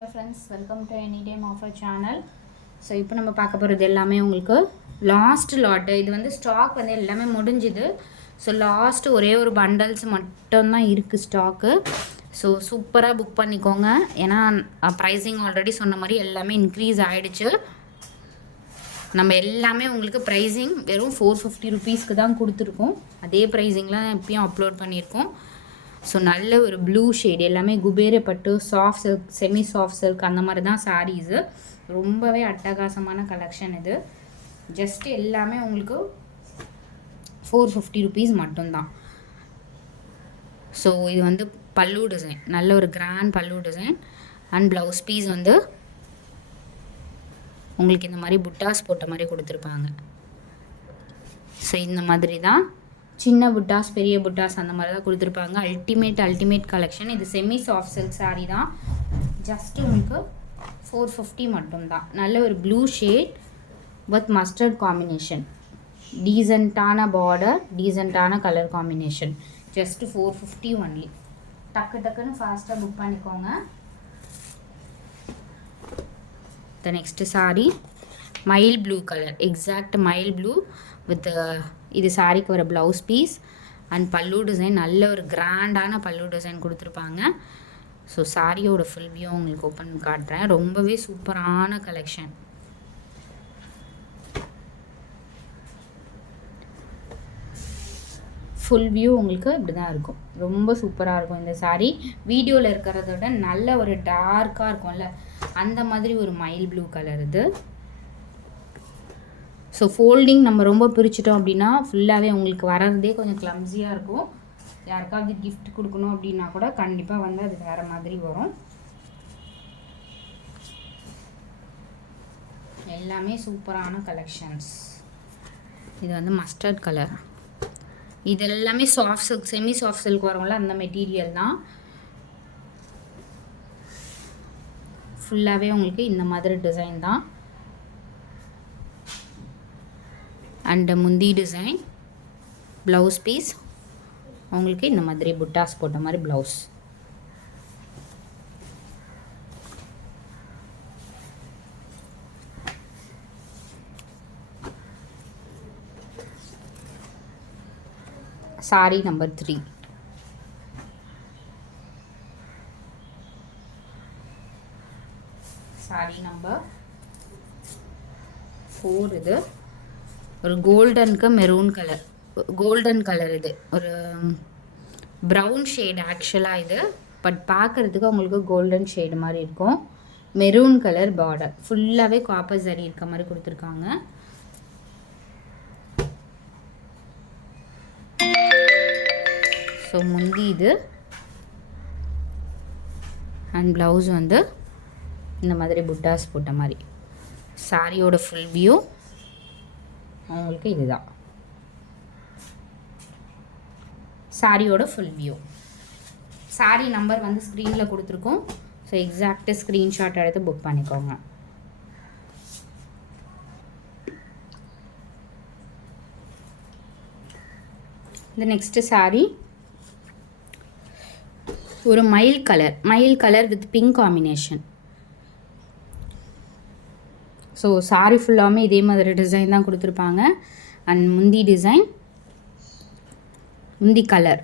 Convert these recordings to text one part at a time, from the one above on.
Friends, welcome to any time offer channel. So இப்போ நம்ம பார்க்க போகிறது எல்லாமே உங்களுக்கு லாஸ்ட் லாட்டு. இது வந்து ஸ்டாக் வந்து எல்லாமே முடிஞ்சுது. ஸோ லாஸ்ட்டு ஒரே ஒரு பண்டல்ஸ் மட்டும்தான் இருக்குது ஸ்டாக்கு. ஸோ சூப்பராக புக் பண்ணிக்கோங்க. ஏன்னா ப்ரைஸிங் ஆல்ரெடி சொன்ன மாதிரி எல்லாமே இன்க்ரீஸ் ஆகிடுச்சு. நம்ம எல்லாமே உங்களுக்கு ப்ரைஸிங் வெறும் 450 ருபீஸ்க்கு தான் கொடுத்துருக்கோம். அதே ப்ரைஸிங்லாம் எப்பயும் அப்லோட் பண்ணியிருக்கோம். ஸோ நல்ல ஒரு ப்ளூ ஷேட், எல்லாமே குபேர பட்டு, soft silk, semi soft silk அந்த மாதிரி தான் சாரீஸு. ரொம்பவே அட்டகாசமான கலெக்ஷன் இது. ஜஸ்ட் எல்லாமே உங்களுக்கு 450 ருபீஸ் மட்டும்தான். ஸோ இது வந்து பல்லு டிசைன், நல்ல ஒரு கிராண்ட் பல்லு டிசைன். அண்ட் ப்ளவுஸ் பீஸ் வந்து உங்களுக்கு இந்த மாதிரி புட்டாஸ் போட்ட மாதிரி கொடுத்துருப்பாங்க. ஸோ இந்த மாதிரி தான் சின்ன புட்டாஸ், பெரிய புட்டாஸ் அந்த மாதிரி தான் கொடுத்துருப்பாங்க. Ultimate collection. இது செமி சாஃப்ட் சில்க் சாரீ தான். ஜஸ்ட்டு உங்களுக்கு 450 மட்டும்தான். நல்ல ஒரு blue shade with mustard combination. டீசெண்டான பார்டர், டீசெண்டான கலர் காம்பினேஷன். Just 450 only. டக்குன்னு ஃபாஸ்ட்டாக புக் பண்ணிக்கோங்க. த நெக்ஸ்ட் சாரீ மயில் ப்ளூ கலர், எக்ஸாக்ட் மயில் ப்ளூ வித் இது சாரீக்கு வர ப்ளவுஸ் பீஸ் அண்ட் பல்லு டிசைன். நல்ல ஒரு கிராண்டான பல்லு டிசைன் கொடுத்துருப்பாங்க. ஸோ சாரியோட ஃபுல் வியூ உங்களுக்கு ஓப்பன் காட்டுறேன். ரொம்பவே சூப்பரான கலெக்ஷன். ஃபுல் வியூ உங்களுக்கு இப்படி தான் இருக்கும். ரொம்ப சூப்பராக இருக்கும் இந்த சாரீ. வீடியோவில் இருக்கிறத விட நல்ல ஒரு டார்க்காக இருக்கும்ல, அந்த மாதிரி ஒரு மயில் ப்ளூ கலர் இது. ஸோ ஃபோல்டிங் நம்ம ரொம்ப பிரிச்சிட்டோம் அப்படின்னா ஃபுல்லாகவே உங்களுக்கு வர்றதே கொஞ்சம் கிளம்ஸியாக இருக்கும். யாருக்காவது கிஃப்ட் கொடுக்கணும் அப்படின்னா கூட கண்டிப்பாக வந்து அது வேறு மாதிரி வரும். எல்லாமே சூப்பரான கலெக்ஷன்ஸ். இது வந்து மஸ்டர்ட் கலர். இது எல்லாமே soft silk, semi soft silk வரும்ல, அந்த மெட்டீரியல் தான். ஃபுல்லாகவே உங்களுக்கு இந்த மாதிரி டிசைன் தான். அண்ட் முந்தி டிசைன், ப்ளவுஸ் பீஸ் உங்களுக்கு இந்த மாதிரி புட்டாஸ் போட்ட மாதிரி blouse. Sorry number 3. Sorry number 4. இது ஒரு கோல்டனுக்கு மெரூன் கலர், கோல்டன் கலர். இது ஒரு ப்ரௌன் ஷேட் ஆக்சுவலாக இது, பட் பார்க்குறதுக்கு உங்களுக்கு கோல்டன் ஷேடு மாதிரி இருக்கும். மெரூன் கலர் பார்டர், ஃபுல்லாகவே காப்பர் சரி இருக்க மாதிரி கொடுத்துருக்காங்க. ஸோ முந்தி இது அண்ட் ப்ளவுஸ் வந்து இந்த மாதிரி புட்டாஸ் போட்ட மாதிரி. சாரியோட ஃபுல் வியூ உங்களுக்கு இதுதான். சாரியோட ஃபுல் வியூ. சாரி நம்பர் வந்து ஸ்க்ரீனில் கொடுத்துருக்கோம். ஸோ எக்ஸாக்ட் ஸ்க்ரீன்ஷாட் எடுத்து புக் பண்ணிக்கோங்க. இந்த நெக்ஸ்ட் சாரி ஒரு மயில் colour with pink combination. So sorry ஃபுல்லாமே இதே மாதிரி டிசைன் தான் கொடுத்துருப்பாங்க. அண்ட் முந்தி டிசைன், முந்தி கலர்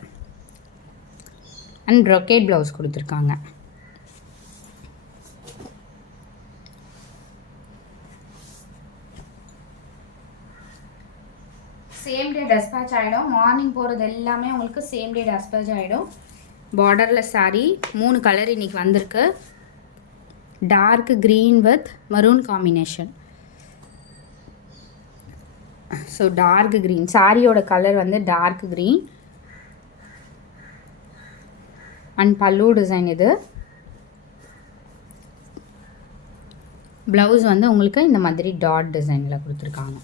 அண்ட் ப்ரொக்கேட் ப்ளவுஸ் கொடுத்துருக்காங்க. சேம் டே டெஸ்பேச் ஆகிடும். மார்னிங் போகிறது எல்லாமே உங்களுக்கு சேம் டே டெஸ்பேச் ஆகிடும். பார்டரில் சாரி 3 கலர் இன்றைக்கி வந்திருக்கு. Dark green with maroon combination. So dark green சாரியோட கலர் வந்து டார்க் க்ரீன் அண்ட் பல்லு டிசைன். இது ப்ளவுஸ் வந்து உங்களுக்கு இந்த மாதிரி டாட் டிசைனில் கொடுத்துருக்காங்க.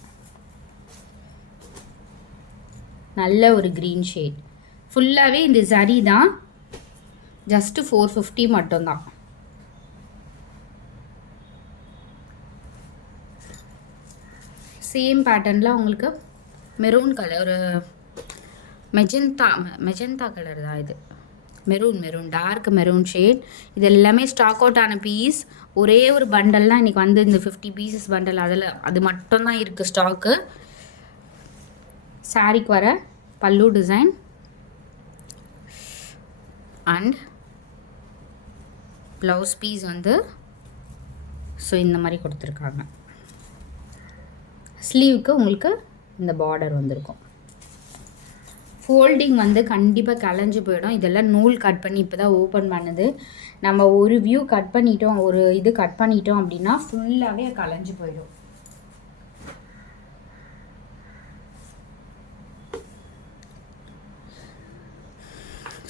நல்ல ஒரு க்ரீன் ஷேட். ஃபுல்லாகவே இந்த சரி தான். ஜஸ்ட்டு 450 மட்டும்தான். சேம் பேட்டர்னில் உங்களுக்கு மெரூன் கலர், ஒரு மெஜந்தா கலர் தான் இது. Maroon dark maroon shade. இது எல்லாமே ஸ்டாக் அவுட் ஆன பீஸ். ஒரே ஒரு பண்டல்லாம் இன்றைக்கி வந்து இந்த 50 பீசஸ் பண்டல் அது மட்டும்தான் இருக்குது ஸ்டாக்கு. சாரிக்கு வர பல்லு டிசைன் அண்ட் ப்ளவுஸ் பீஸ் வந்து ஸோ இந்த மாதிரி கொடுத்துருக்காங்க. ஸ்லீவுக்கு உங்களுக்கு இந்த பார்டர் வந்திருக்கும். ஃபோல்டிங் வந்து கண்டிப்பாக கலைஞ்சு போயிடும். இதெல்லாம் நூல் கட் பண்ணி இப்போ தான் ஓப்பன் பண்ணுது. நம்ம ஒரு வியூ கட் பண்ணிட்டோம், ஒரு இது கட் பண்ணிட்டோம் அப்படின்னா ஃபுல்லாகவே கலைஞ்சு போயிடும்.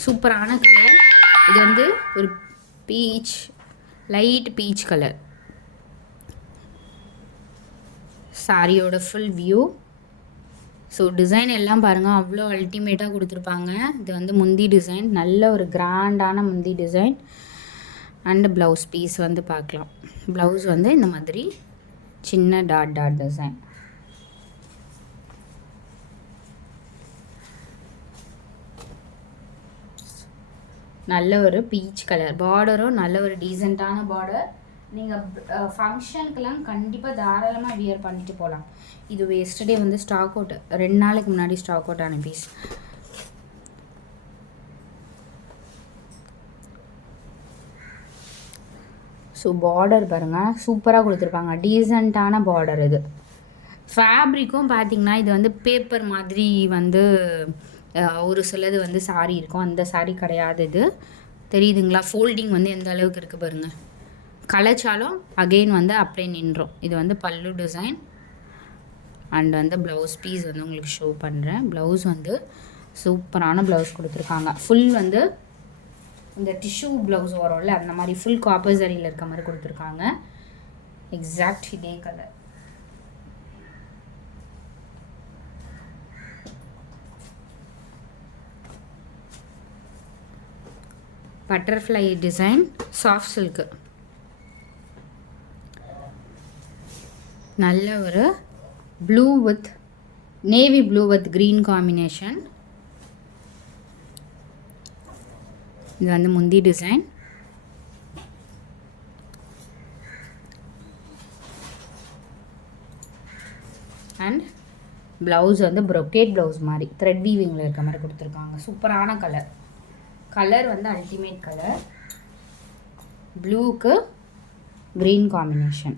சூப்பரான கலர். இது வந்து ஒரு பீச், லைட் பீச் கலர். சாரியோட ஃபுல் வியூ. ஸோ டிசைன் எல்லாம் பாருங்கள், அவ்வளோ அல்டிமேட்டாக கொடுத்துருப்பாங்க. இது வந்து முந்தி டிசைன், நல்ல ஒரு கிராண்டான முந்தி டிசைன். அண்டு ப்ளவுஸ் பீஸ் வந்து பார்க்கலாம். ப்ளவுஸ் வந்து இந்த மாதிரி சின்ன டாட் டாட் டிசைன். நல்ல ஒரு பீச் கலர். பார்டரும் நல்ல ஒரு டீசெண்டான பார்டர். நீங்கள் ஃபங்க்ஷனுக்கெல்லாம் கண்டிப்பாக தாராளமாக வியர் பண்ணிட்டு போகலாம். இது எஸ்டர்டே வந்து ஸ்டாக் அவுட், 2 நாளைக்கு முன்னாடி ஸ்டாக் அவுட் ஆன பீஸ். ஸோ பார்டர் பாருங்கள், சூப்பராக கொடுத்துருப்பாங்க. டீசெண்டான பார்டர். இது ஃபேப்ரிக்கும் பார்த்திங்கன்னா இது வந்து பேப்பர் மாதிரி வந்து ஒரு சிலது வந்து சாரீ இருக்கும், அந்த சாரீ கிடையாது. இது தெரியுதுங்களா? ஃபோல்டிங் வந்து எந்த அளவுக்கு இருக்குது பாருங்கள். கலைச்சாலும் அகெயின் வந்து அப்படியே நின்றோம். இது வந்து பல்லு டிசைன் அண்ட் வந்து ப்ளவுஸ் பீஸ் வந்து உங்களுக்கு ஷோ பண்ணுறேன். ப்ளவுஸ் வந்து சூப்பரான ப்ளவுஸ் கொடுத்துருக்காங்க. ஃபுல் வந்து இந்த டிஷ்யூ ப்ளவுஸ் வரும்ல, அந்த மாதிரி ஃபுல் காப்பர் சரியில் இருக்க மாதிரி கொடுத்துருக்காங்க. எக்ஸாக்ட் இதே colour. Butterfly design, soft silk. நல்ல ஒரு blue with navy blue with green combination. இது வந்து முந்தி டிசைன். அண்ட் ப்ளவுஸ் வந்து ப்ரொக்கேட் ப்ளவுஸ் மாதிரி த்ரெட் வீவிங்கில் இருக்க மாதிரி கொடுத்துருக்காங்க. சூப்பரான கலர். கலர் வந்து அல்டிமேட் கலர். ப்ளூக்கு க்ரீன் காம்பினேஷன்.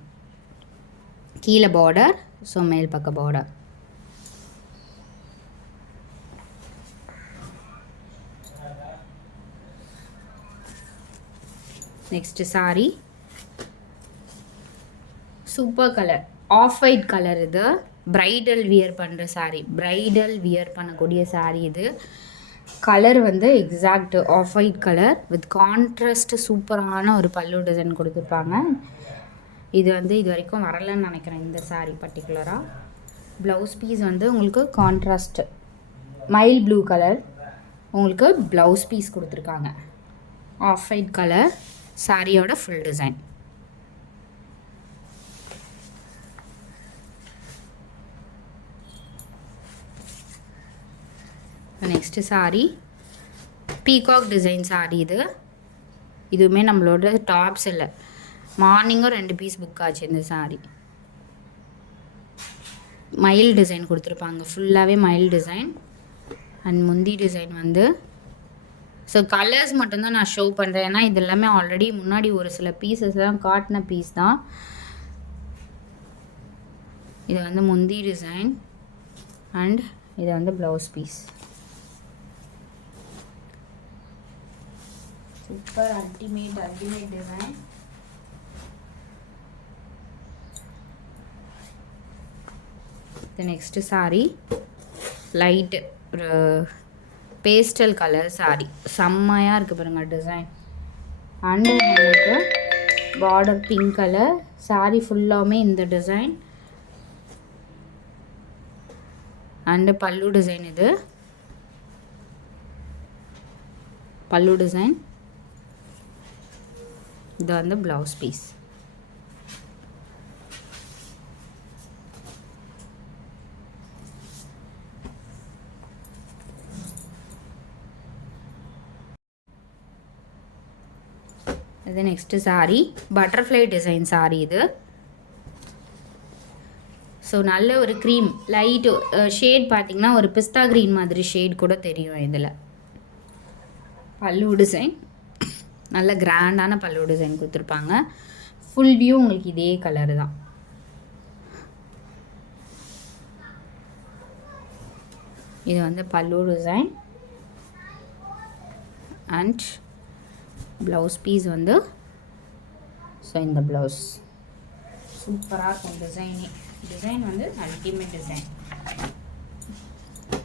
கீழே பார்டர், ஸோ மேல் பக்க border. Next sari super colour, off white colour. இது பிரைடல் வியர் பண்ணுற சாரீ, பிரைடல் வியர் பண்ணக்கூடிய சாரீ. இது கலர் வந்து exact off white colour with contrast. சூப்பரான ஒரு பல்லு டிசைன் கொடுத்துருப்பாங்க. இது வந்து இது வரைக்கும் வரலன்னு நினைக்கிறேன் இந்த சாரீ பர்டிகுலராக. ப்ளவுஸ் பீஸ் வந்து உங்களுக்கு கான்ட்ராஸ்ட் மைல் ப்ளூ கலர் உங்களுக்கு ப்ளவுஸ் பீஸ் கொடுத்துருக்காங்க. ஆஃப் ஒயிட் கலர் சாரியோட full design. Next sari peacock design sari. இதுவுமே நம்மளோட டாப்ஸ் இல்லை, மார்னிங்கும் 2 பீஸ் புக் ஆச்சு இந்த சாரீ. மயில் டிசைன் கொடுத்துருப்பாங்க, ஃபுல்லாகவே மயில் டிசைன். அண்ட் முந்தி டிசைன் வந்து ஸோ கலர்ஸ் மட்டும்தான் நான் ஷோ பண்ணுறேன், ஏன்னா இது எல்லாமே ஆல்ரெடி முன்னாடி ஒரு சில பீசஸ் தான் காட்டின பீஸ் தான். இது வந்து முந்தி டிசைன் அண்ட் இது வந்து blouse piece. Super ultimate design. Next sari light ஒரு பேஸ்டல் கலர் சாரீ. செம்மையாக இருக்குது பாருங்கள் டிசைன். அண்டு உங்களுக்கு பார்டர் பிங்க் கலர். சாரீ ஃபுல்லாமே இந்த டிசைன். அண்டு பல்லு டிசைன். இது பல்லு டிசைன். இது வந்து ப்ளவுஸ் பீஸ். இது next sari butterfly design sari இது. ஸோ நல்ல ஒரு க்ரீம் லைட்டு ஷேட் பார்த்திங்கன்னா ஒரு பிஸ்தா க்ரீன் மாதிரி ஷேட் கூட தெரியும் இதில். பல்லு டிசைன் நல்ல கிராண்டான பல்லு டிசைன் கொடுத்துருப்பாங்க. ஃபுல் வியூ உங்களுக்கு இதே கலர் தான். இது வந்து பல்லு டிசைன் அண்ட் ப்ளவுஸ் பீஸ் வந்து ஸோ இந்த ப்ளவுஸ் சூப்பராக இருக்கும். டிசைன் வந்து அல்டிமேட் டிசைன்.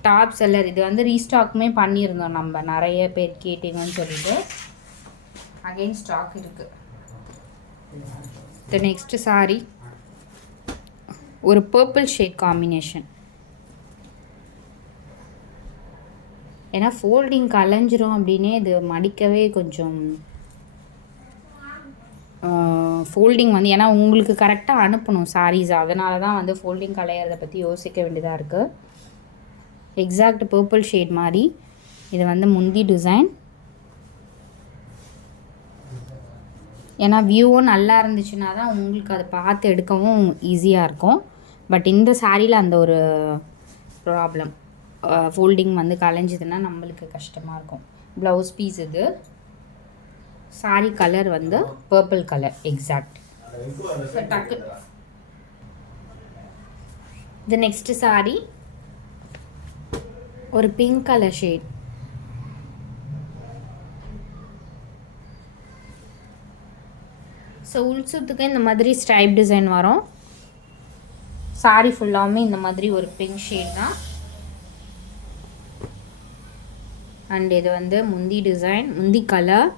டாப் செல்லர் இது வந்து ரீஸ்டாக்குமே பண்ணியிருந்தோம் நம்ம, நிறைய பேர் கேட்டிங்கன்னு சொல்லிட்டு அகெயின் ஸ்டாக் இருக்குது. இந்த நெக்ஸ்ட்டு சாரீ ஒரு பர்பிள் ஷேட் காம்பினேஷன். ஏன்னா ஃபோல்டிங் கலைஞ்சிரும் அப்படின்னே இது மடிக்கவே கொஞ்சம் ஃபோல்டிங் வந்து ஏன்னா உங்களுக்கு கரெக்டாக அனுப்பணும் சாரீஸ், அதனால தான் வந்து ஃபோல்டிங் கலையிறதை பற்றி யோசிக்க வேண்டியதாக இருக்குது. எக்ஸாக்ட் பர்பிள் ஷேட் மாதிரி இது வந்து முந்தி டிசைன். ஏன்னா வியூவும் நல்லா இருந்துச்சுன்னா தான் உங்களுக்கு அதை பார்த்து எடுக்கவும் ஈஸியாக இருக்கும். பட் இந்த சாரியில் அந்த ஒரு ப்ராப்ளம், ஃபோல்டிங் வந்து கலைஞ்சிதுன்னா நம்மளுக்கு கஷ்டமாக இருக்கும். ப்ளவுஸ் பீஸ் இது. சாரி கலர் வந்து பர்பிள் கலர் எக்ஸாக்ட். டக்கு இது நெக்ஸ்ட் சாரி ஒரு பிங்க் கலர் ஷேட். ஸோ உள்சுத்துக்கு இந்த மாதிரி ஸ்ட்ரைப் டிசைன் வரும். சாரி ஃபுல்லாமே இந்த மாதிரி ஒரு பிங்க் ஷேட் தான். அண்ட் இது வந்து முந்தி டிசைன், முந்தி கலர்.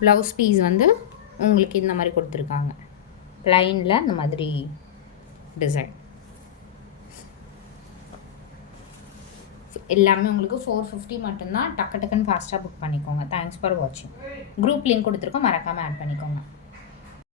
ப்ளவுஸ் பீஸ் வந்து உங்களுக்கு இந்த மாதிரி கொடுத்துருக்காங்க, ப்ளைனில் இந்த மாதிரி டிசைன். எல்லாமே உங்களுக்கு 450 மட்டும்தான். டக்கு டக்குன்னு ஃபாஸ்ட்டாக புக் பண்ணிக்கோங்க. தேங்க்ஸ் ஃபார் வாட்சிங். குரூப் லிங்க் கொடுத்துருக்கோம், மறக்காமல் ஆட் பண்ணிக்கோங்க.